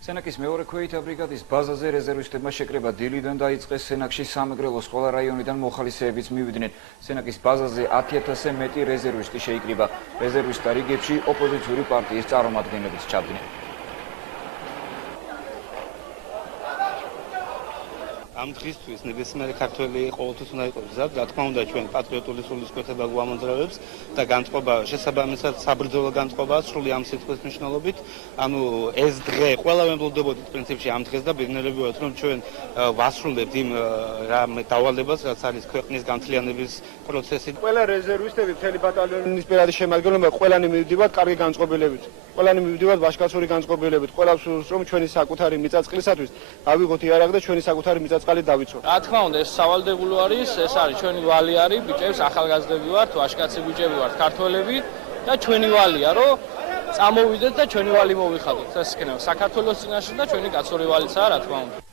სენაკის მეორე ქვეითა ბრიგადის ბაზაზე რეზერვისტებმა შეკრება დილიდან დაიწყეს. სენაკში სამეგრელოს ყველა რაიონიდან მოხალისეებიც მივიდნენ. სენაკის ბაზაზე 10,000-ზე მეტი რეზერვისტი შეიკრიბა. რეზერვისტთა რიგებში ოპოზიციური პარტიის წარმომადგენლებიც ჩავდნენ. ამ დღისთვის ნებისმიერი ქართველი ყოველთვის უნდა იყოს მზად, რა თქმა უნდა ჩვენ პატრიოტული სულისკვეთება გვამონძრავებს და განწყობა შესაბამისად საბრძოლო განწყობა სრული ამ სიტყვის მნიშვნელობით. ანუ ეს დღე ყველა ვემბლობდებით პრინციპში ამ დღეს და ბედნიერები ვართ რომ ჩვენ ვასრულებთ იმ დავალებას რაც არის ქვეყნის განთლიანების პროცესი. ყველა რეზერვისტები მთელი ბატალიონის პირადი შემადგენლობა ყველანი მივდივართ კარგი განწყობილებით. ყველანი მივდივართ ვაჟკაცური განწყობილებით. ყველას სურს რომ ჩვენი საკუთარი მიწაწყლისათვის ავიღოთ იარაღი და ჩვენი საკუთარი მიწაწყალი დავიცვათ. რა თქმა უნდა ეს სავალდებულო არის, ეს არის ჩვენი ვალი არის, ბიჭებს ახალგაზრდები ვართ, ვაჟკაცი ბიჭები ვართ, ქართველები და ჩვენი ვალია რომ წამოვიდეთ და ჩვენი ვალი მოვიხადოთ. ეს იქნება საქართველოს წინაშე და ჩვენი კაცური ვალიცაა რა თქმა უნდა.